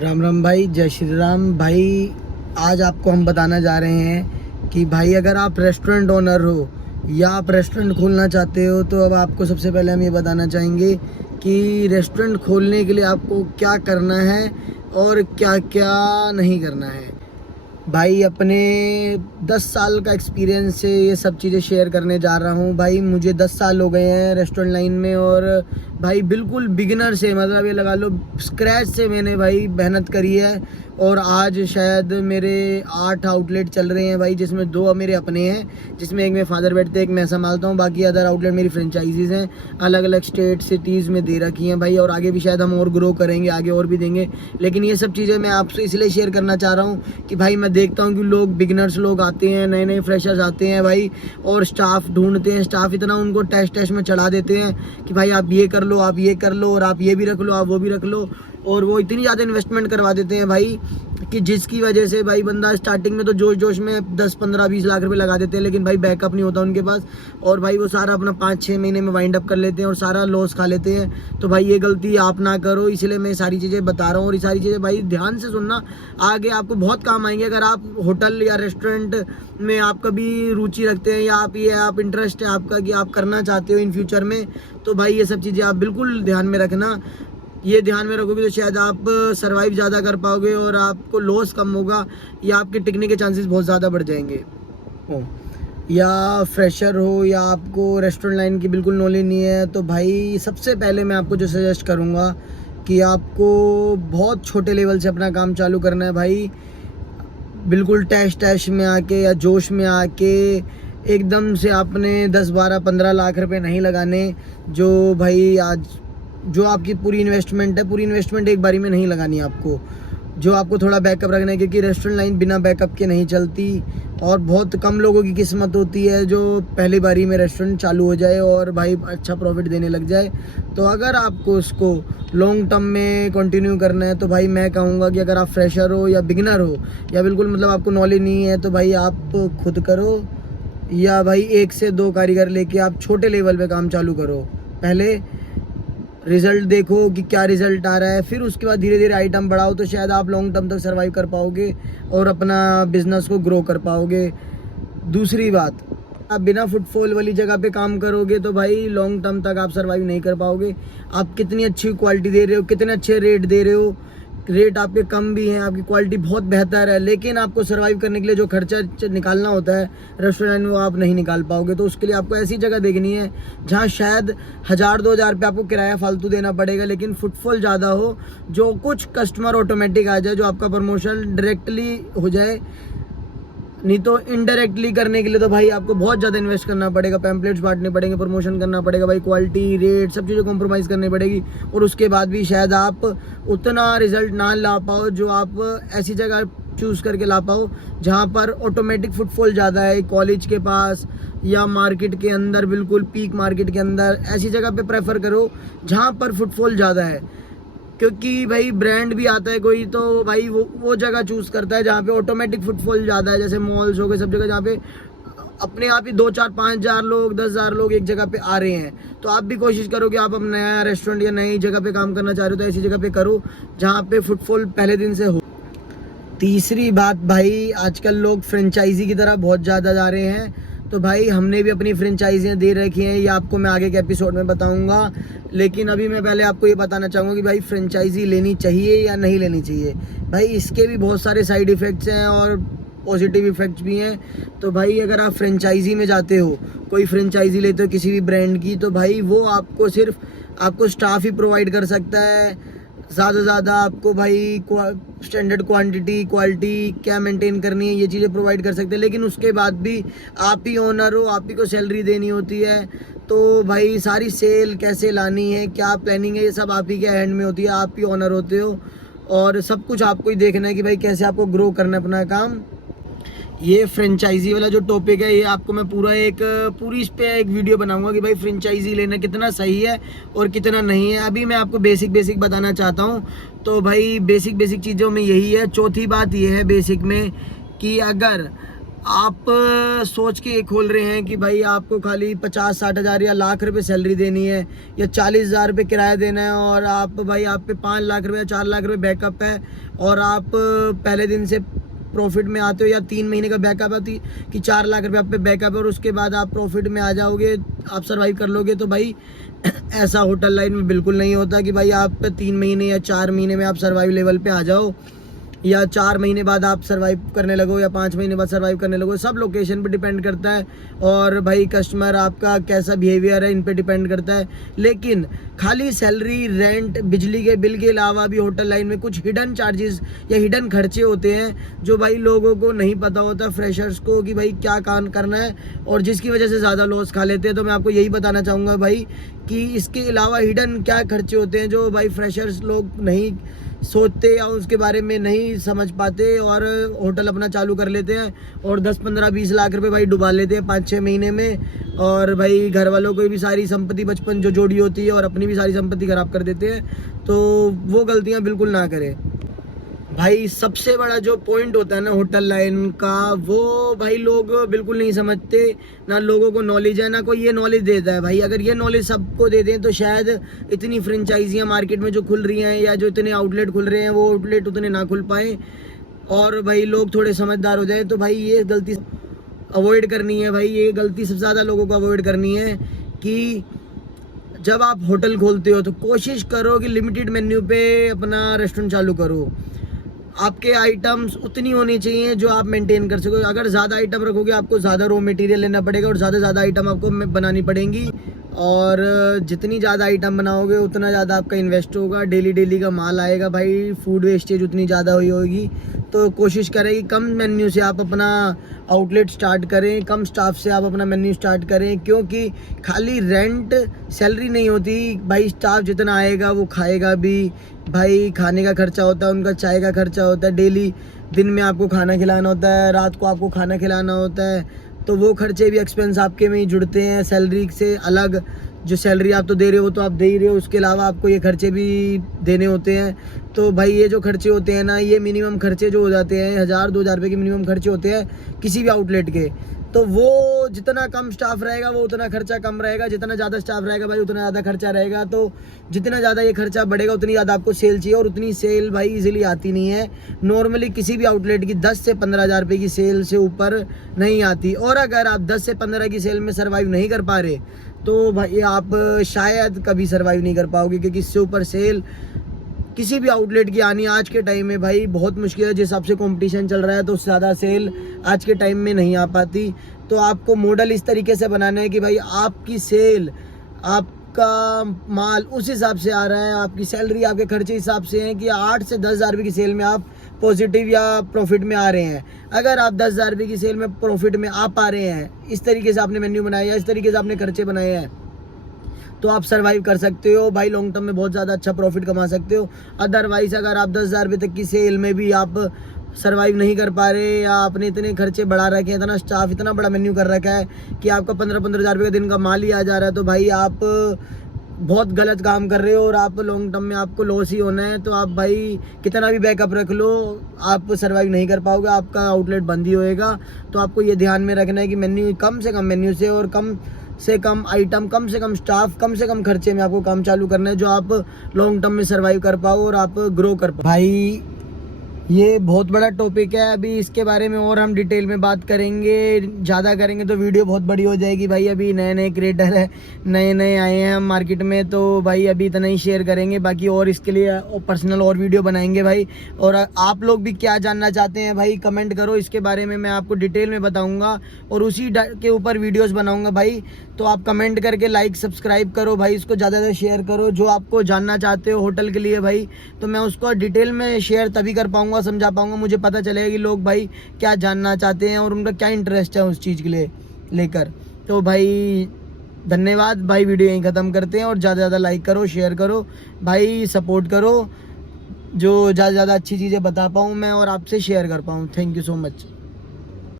राम राम भाई, जय श्री राम भाई। आज आपको हम बताना जा रहे हैं कि भाई अगर आप रेस्टोरेंट ओनर हो या आप रेस्टोरेंट खोलना चाहते हो तो अब आपको सबसे पहले हम ये बताना चाहेंगे कि रेस्टोरेंट खोलने के लिए आपको क्या करना है और क्या क्या नहीं करना है। भाई अपने 10 साल का एक्सपीरियंस से ये सब चीज़ें शेयर करने जा रहा हूँ। भाई मुझे 10 साल हो गए हैं रेस्टोरेंट लाइन में और भाई बिल्कुल बिगिनर से, मतलब ये लगा लो स्क्रैच से मैंने भाई मेहनत करी है। और आज शायद मेरे 8 आउटलेट चल रहे हैं भाई, जिसमें 2 मेरे अपने हैं, जिसमें एक मेरे फादर बैठते हैं, एक मैं संभालता हूँ। बाकी अदर आउटलेट मेरी फ्रेंचाइजीज़ हैं, अलग अलग स्टेट सिटीज़ में दे रखी हैं भाई। और आगे भी शायद हम और ग्रो करेंगे, आगे और भी देंगे। लेकिन ये सब चीज़ें मैं आपसे इसलिए शेयर करना चाह रहा हूँ कि भाई मैं देखता हूँ कि लोग बिगिनर्स लोग आते हैं, नए नए फ्रेशर्स आते हैं भाई, और स्टाफ ढूंढते हैं। स्टाफ इतना उनको टेस्ट में चढ़ा देते हैं कि भाई आप ये कर लो, आप ये कर लो, और आप ये भी रख लो, आप वो भी रख लो। और वो इतनी ज़्यादा इन्वेस्टमेंट करवा देते हैं भाई कि जिसकी वजह से भाई बंदा स्टार्टिंग में तो जोश जोश में 10, 15, 20 लाख रुपए लगा देते हैं, लेकिन भाई बैकअप नहीं होता उनके पास। और भाई वो सारा अपना 5-6 महीने में वाइंड अप कर लेते हैं और सारा लॉस खा लेते हैं। तो भाई ये गलती आप ना करो, इसलिए मैं सारी चीज़ें बता रहा हूँ। और ये सारी चीज़ें भाई ध्यान से सुनना, आगे आपको बहुत काम आएंगे। अगर आप होटल या रेस्टोरेंट में आप कभी रुचि रखते हैं या आप इंटरेस्ट है आपका कि आप करना चाहते हो इन फ्यूचर में, तो भाई ये सब चीज़ें आप बिल्कुल ध्यान में रखना। ये ध्यान में रखोगे तो शायद आप सरवाइव ज़्यादा कर पाओगे और आपको लॉस कम होगा, या आपके टिकने के चांसेस बहुत ज़्यादा बढ़ जाएंगे। या फ्रेशर हो या आपको रेस्टोरेंट लाइन की बिल्कुल नॉलेज नहीं है, तो भाई सबसे पहले मैं आपको जो सजेस्ट करूँगा कि आपको बहुत छोटे लेवल से अपना काम चालू करना है भाई। बिल्कुल टैश में आके या जोश में आके एकदम से आपने 10, 12, 15 लाख रुपए नहीं लगाने। जो भाई आज जो आपकी पूरी इन्वेस्टमेंट एक बारी में नहीं लगानी आपको। जो आपको थोड़ा बैकअप रखना है, क्योंकि रेस्टोरेंट लाइन बिना बैकअप के नहीं चलती। और बहुत कम लोगों की किस्मत होती है जो पहली बारी में रेस्टोरेंट चालू हो जाए और भाई अच्छा प्रॉफिट देने लग जाए। तो अगर आपको उसको लॉन्ग टर्म में कंटिन्यू करना है तो भाई मैं कहूँगा कि अगर आप फ्रेशर हो या बिगिनर हो या बिल्कुल मतलब आपको नॉलेज नहीं है, तो भाई आप खुद करो, या भाई 1 से 2 कारीगर लेके आप छोटे लेवल पे काम चालू करो। पहले रिज़ल्ट देखो कि क्या रिज़ल्ट आ रहा है, फिर उसके बाद धीरे धीरे आइटम बढ़ाओ, तो शायद आप लॉन्ग टर्म तक सर्वाइव कर पाओगे और अपना बिजनेस को ग्रो कर पाओगे। दूसरी बात, आप बिना फुटफॉल वाली जगह पे काम करोगे तो भाई लॉन्ग टर्म तक आप सर्वाइव नहीं कर पाओगे। आप कितनी अच्छी क्वालिटी दे रहे हो, कितने अच्छे रेट दे रहे हो, रेट आपके कम भी हैं, आपकी क्वालिटी बहुत बेहतर है, लेकिन आपको सर्वाइव करने के लिए जो खर्चा निकालना होता है रेस्टोरेंट में वो आप नहीं निकाल पाओगे। तो उसके लिए आपको ऐसी जगह देखनी है जहाँ शायद 1000-2000 रुपये आपको किराया फालतू देना पड़ेगा, लेकिन फुटफॉल ज़्यादा हो, जो कुछ कस्टमर ऑटोमेटिक आ जाए, जो आपका प्रमोशन डायरेक्टली हो जाए। नहीं तो इनडायरेक्टली करने के लिए तो भाई आपको बहुत ज़्यादा इन्वेस्ट करना पड़ेगा, पैम्पलेट्स बांटने पड़ेंगे, प्रमोशन करना पड़ेगा भाई, क्वालिटी रेट सब चीज़ें कॉम्प्रोमाइज़ करनी पड़ेगी। और उसके बाद भी शायद आप उतना रिजल्ट ना ला पाओ जो आप ऐसी जगह चूज़ करके ला पाओ जहाँ पर ऑटोमेटिक फुटफॉल ज़्यादा है, कॉलेज के पास या मार्केट के अंदर, बिल्कुल पीक मार्केट के अंदर। ऐसी जगह पे प्रेफर करो जहाँ पर फुटफॉल ज़्यादा है, क्योंकि भाई ब्रांड भी आता है कोई तो भाई वो जगह चूज़ करता है जहाँ पे ऑटोमेटिक फुटफॉल ज़्यादा है, जैसे मॉल्स हो गए, सब जगह जहाँ पे अपने आप ही 2, 4, 5 हज़ार लोग, 10 हज़ार लोग एक जगह पे आ रहे हैं। तो आप भी कोशिश करो कि आप अपना नया रेस्टोरेंट या नई जगह पे काम करना चाह रहे हो तो ऐसी जगह पे करो जहाँ पे फुटफॉल पहले दिन से हो। तीसरी बात भाई, आजकल लोग फ्रेंचाइजी की तरह बहुत ज़्यादा जा रहे हैं, तो भाई हमने भी अपनी फ्रेंचाइजियाँ दे रखी हैं, ये आपको मैं आगे के एपिसोड में बताऊंगा। लेकिन अभी मैं पहले आपको ये बताना चाहूँगा कि भाई फ्रेंचाइजी लेनी चाहिए या नहीं लेनी चाहिए। भाई इसके भी बहुत सारे साइड इफ़ेक्ट्स हैं और पॉजिटिव इफ़ेक्ट्स भी हैं। तो भाई अगर आप फ्रेंचाइजी में जाते हो, कोई फ्रेंचाइजी लेते हो किसी भी ब्रांड की, तो भाई वो आपको सिर्फ आपको स्टाफ ही प्रोवाइड कर सकता है। ज़्यादा से ज़्यादा आपको भाई स्टैंडर्ड क्वांटिटी, क्वालिटी क्या मेंटेन करनी है, ये चीज़ें प्रोवाइड कर सकते हैं। लेकिन उसके बाद भी आप ही ओनर हो, आप ही को सैलरी देनी होती है। तो भाई सारी सेल कैसे लानी है, क्या प्लानिंग है, ये सब आप ही के हैंड में होती है, आप ही ओनर होते हो और सब कुछ आपको ही देखना है कि भाई कैसे आपको ग्रो करना है अपना काम। ये फ्रेंचाइजी वाला जो टॉपिक है, ये आपको मैं पूरी इस पे एक वीडियो बनाऊंगा कि भाई फ्रेंचाइजी लेना कितना सही है और कितना नहीं है। अभी मैं आपको बेसिक बताना चाहता हूँ। तो भाई बेसिक चीज़ों में यही है। चौथी बात ये है बेसिक में कि अगर आप सोच के ये खोल रहे हैं कि भाई आपको खाली 50-60 हज़ार या लाख रुपए सैलरी देनी है या 40,000 रुपये किराया देना है, और आप भाई आप पे 5 लाख रुपये 4 लाख रुपये बैकअप है, और आप पहले दिन से प्रॉफिट में आते हो, या 3 महीने का बैकअप है कि 4 लाख रुपये आप पे बैकअप है, और उसके बाद आप प्रॉफिट में आ जाओगे, आप सर्वाइव कर लोगे। तो भाई ऐसा होटल लाइन में बिल्कुल नहीं होता कि भाई आप 3 महीने या 4 महीने में आप सर्वाइव लेवल पे आ जाओ, या 4 महीने बाद आप सर्वाइव करने लगो, या 5 महीने बाद सर्वाइव करने लगो। सब लोकेशन पे डिपेंड करता है, और भाई कस्टमर आपका कैसा बिहेवियर है इन पे डिपेंड करता है। लेकिन खाली सैलरी, रेंट, बिजली के बिल के अलावा भी होटल लाइन में कुछ हिडन चार्जेस या हिडन खर्चे होते हैं जो भाई लोगों को नहीं पता होता, फ्रेशर्स को, कि भाई क्या काम करना है, और जिसकी वजह से ज़्यादा लॉस खा लेते हैं। तो मैं आपको यही बताना चाहूँगा भाई कि इसके अलावा हिडन क्या खर्चे होते हैं जो भाई फ्रेशर्स लोग नहीं सोचते या उसके बारे में नहीं समझ पाते, और होटल अपना चालू कर लेते हैं और 10, 15, 20 लाख रुपए भाई डुबा लेते हैं 5-6 महीने में, और भाई घर वालों को भी सारी संपत्ति बचपन जो जोड़ी होती है और अपनी भी सारी संपत्ति खराब कर देते हैं। तो वो गलतियां बिल्कुल ना करें भाई। सबसे बड़ा जो पॉइंट होता है ना होटल लाइन का, वो भाई लोग बिल्कुल नहीं समझते, ना लोगों को नॉलेज है, ना कोई ये नॉलेज देता है भाई। अगर ये नॉलेज सबको दे दें तो शायद इतनी फ्रेंचाइजियाँ मार्केट में जो खुल रही हैं या जो इतने आउटलेट खुल रहे हैं वो आउटलेट उतने ना खुल पाएँ, और भाई लोग थोड़े समझदार हो जाए। तो भाई ये गलती अवॉइड करनी है भाई, ये गलती सबसे ज़्यादा लोगों को अवॉइड करनी है कि जब आप होटल खोलते हो तो कोशिश करो कि लिमिटेड मेन्यू पे अपना रेस्टोरेंट चालू करो। आपके आइटम्स उतनी होनी चाहिए जो आप मेंटेन कर सको। अगर ज़्यादा आइटम रखोगे आपको ज़्यादा रॉ मटेरियल लेना पड़ेगा, और ज़्यादा आइटम आपको बनानी पड़ेंगी, और जितनी ज़्यादा आइटम बनाओगे उतना ज़्यादा आपका इन्वेस्ट होगा, डेली का माल आएगा भाई, फूड वेस्टेज उतनी ज़्यादा हुई होगी। तो कोशिश करें कि कम मेन्यू से आप अपना आउटलेट स्टार्ट करें, कम स्टाफ से आप अपना मेन्यू स्टार्ट करें, क्योंकि खाली रेंट सैलरी नहीं होती भाई, स्टाफ जितना आएगा वो खाएगा भी भाई, खाने का खर्चा होता है, उनका चाय का खर्चा होता है, डेली दिन में आपको खाना खिलाना होता है, रात को आपको खाना खिलाना होता है, तो वो खर्चे भी एक्सपेंस आपके में ही जुड़ते हैं सैलरी से अलग। जो सैलरी आप तो दे रहे हो तो आप दे ही रहे हो, उसके अलावा आपको ये खर्चे भी देने होते हैं। तो भाई ये जो खर्चे होते हैं ना, ये मिनिमम खर्चे जो हो जाते हैं 1,000-2,000 रुपये के मिनिमम खर्चे होते हैं किसी भी आउटलेट के। तो वो जितना कम स्टाफ रहेगा वो उतना खर्चा कम रहेगा, जितना ज़्यादा स्टाफ रहेगा भाई उतना ज़्यादा खर्चा रहेगा। तो जितना ज़्यादा ये खर्चा बढ़ेगा उतनी ज़्यादा आपको सेल चाहिए, और उतनी सेल भाई इजीली आती नहीं है। नॉर्मली किसी भी आउटलेट की 10 से 15 हज़ार रुपये की सेल से ऊपर नहीं आती, और अगर आप 10 से 15 की सेल में सर्वाइव नहीं कर पा रहे तो भाई आप शायद कभी सर्वाइव नहीं कर पाओगे, क्योंकि इससे ऊपर सेल किसी भी आउटलेट की आनी आज के टाइम में भाई बहुत मुश्किल है। जिस हिसाब से कंपटीशन चल रहा है तो उससे ज़्यादा सेल आज के टाइम में नहीं आ पाती। तो आपको मॉडल इस तरीके से बनाना है कि भाई आपकी सेल, आपका माल उस हिसाब से आ रहा है, आपकी सैलरी आपके खर्चे हिसाब से हैं कि 8 से 10 हज़ार रुपये की सेल में आप पॉजिटिव या प्रॉफिट में आ रहे हैं। अगर आप 10 हज़ार रुपये की सेल में प्रॉफिट में आ पा रहे हैं, इस तरीके से आपने मेन्यू बनाया, इस तरीके से आपने खर्चे बनाए हैं, तो आप सर्वाइव कर सकते हो भाई, लॉन्ग टर्म में बहुत ज़्यादा अच्छा प्रॉफिट कमा सकते हो। अदरवाइज़ अगर आप 10 हज़ार रुपये तक की सेल में भी आप सर्वाइव नहीं कर पा रहे, या आपने इतने खर्चे बढ़ा रखे हैं, इतना स्टाफ, इतना बड़ा मेन्यू कर रखा है कि आपका 15-15 हज़ार रुपये का दिन का माल ही आ जा रहा है, तो भाई आप बहुत गलत काम कर रहे हो, और आप लॉन्ग टर्म में आपको लॉस ही होना है। तो आप भाई कितना भी बैकअप रख लो, आप सर्वाइव नहीं कर पाओगे, आपका आउटलेट बंद ही होएगा। तो आपको ये ध्यान में रखना है कि मेन्यू कम से कम मेन्यू से, और कम से कम आइटम, कम से कम स्टाफ, कम से कम खर्चे में आपको काम चालू करना है, जो आप लॉन्ग टर्म में सर्वाइव कर पाओ और आप ग्रो कर पाओ। भाई ये बहुत बड़ा टॉपिक है, अभी इसके बारे में और हम डिटेल में बात करेंगे, ज़्यादा करेंगे तो वीडियो बहुत बड़ी हो जाएगी भाई। अभी नए क्रिएटर है, नए आए हैं हम मार्केट में, तो भाई अभी इतना ही शेयर करेंगे, बाकी और इसके लिए पर्सनल और वीडियो बनाएंगे भाई। और आप लोग भी क्या जानना चाहते हैं भाई कमेंट करो, इसके बारे में मैं आपको डिटेल में बताऊँगा और उसी के ऊपर वीडियोज़ बनाऊँगा भाई। तो आप कमेंट करके लाइक सब्सक्राइब करो भाई, इसको ज़्यादा से शेयर करो। जो आपको जानना चाहते हो होटल के लिए भाई, तो मैं उसको डिटेल में शेयर तभी कर पाऊँगा, समझा पाऊँगा, मुझे पता चलेगा कि लोग भाई क्या जानना चाहते हैं और उनका क्या इंटरेस्ट है उस चीज़ के लिए लेकर। तो भाई धन्यवाद भाई, वीडियो यहीं ख़त्म करते हैं, और ज़्यादा से ज़्यादा लाइक करो, शेयर करो भाई, सपोर्ट करो, जो ज़्यादा से ज़्यादा अच्छी चीज़ें बता पाऊँ मैं और आपसे शेयर कर पाऊँ। Thank you so much.